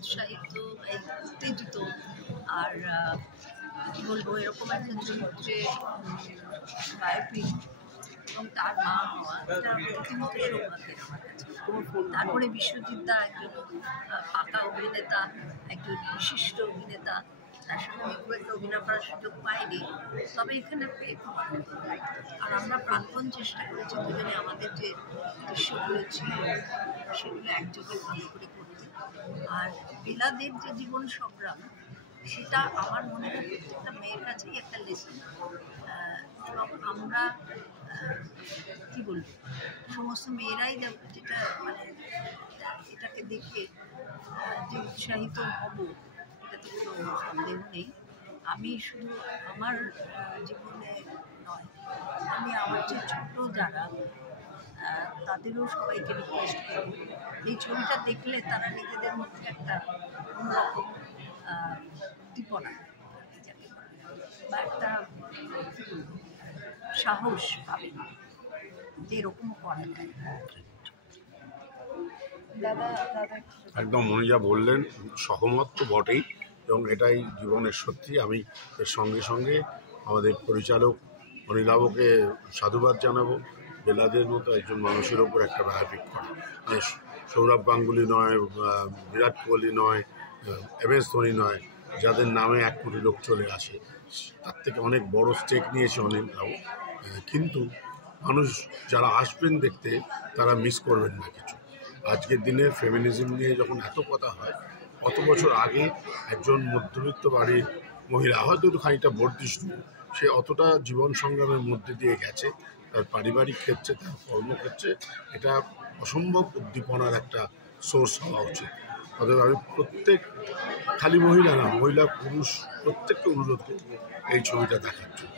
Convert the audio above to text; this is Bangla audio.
উৎসাহিত, উত্তেজিত, আর কি বলবো, এরকম একটা চরিত্রে বায়োপিক এবং তার মা হওয়া, এটা রীতিমতো সৌভাগ্যের আমার কাছে। তারপরে বিশ্বজিৎ দা একজন পাকা অভিনেতা, একজন বিশিষ্ট অভিনেতা, তার সঙ্গে আমি খুব একটা অভিনয় করার সুযোগ পাইনি, তবে এখানে পেয়ে খুব আনন্দ। আর আমরা প্রাণপণ চেষ্টা করেছি দুজনে আমাদের যে দৃশ্যগুলো ছিল সেগুলো একযোগে ভালো করে করতে। আর বেলাদের যে জীবন সংগ্রাম, সেটা আমার মনে হয় প্রত্যেকটা মেয়ের কাছেই একটা লেসন। এবং আমরা কী বলবো, সমস্ত মেয়েরাই যেটা মানে এটাকে দেখে যে উৎসাহিত হব, এটাতে কোনো সন্দেহ নেই। আমি শুধু আমার জীবনে নয়, আমি আমার যে ছোট যারা, তাদেরও সবাইকে রিকোয়েস্ট করব, এই ছবিটা দেখলে তারা নিজেদের মধ্যে একটা অন্যরকম উদ্দীপনা বা একটা সাহস পাবেন যে এরকম করা যায়। একদম উনি যা বললেন সহমত তো বটেই, এবং এটাই জীবনের সত্যি। আমি এর সঙ্গে সঙ্গে আমাদের পরিচালক অনিলাভকে সাধুবাদ জানাবো। বেলাদের মতো একজন মানুষের ওপর একটা বায়োপিক করা, মানে সৌরভ গাঙ্গুলি নয়, বিরাট কোহলি নয়, MS ধোনি নয়, যাদের নামে 1 কোটি লোক চলে আসে, তার থেকে অনেক বড় স্টেক নিয়েছে অনিলবাবু। কিন্তু মানুষ যারা আসবেন দেখতে, তারা মিস করবেন না কিছু। আজকের দিনে ফেমিনিজম নিয়ে যখন এত কথা হয়, কত বছর আগে একজন মধ্যবিত্ত বাড়ির মহিলা, হয়তো একটু খানিকটা বর্ধিষ্ণু, সে অতটা জীবন সংগ্রামের মধ্যে দিয়ে গেছে, তার পারিবারিক ক্ষেত্রে, তার কর্মক্ষেত্রে, এটা অসম্ভব উদ্দীপনার একটা সোর্স হওয়া উচিত। অতএব আমি প্রত্যেক, খালি মহিলা না, মহিলা পুরুষ প্রত্যেককে অনুরোধ করব এই ছবিটা দেখার জন্য।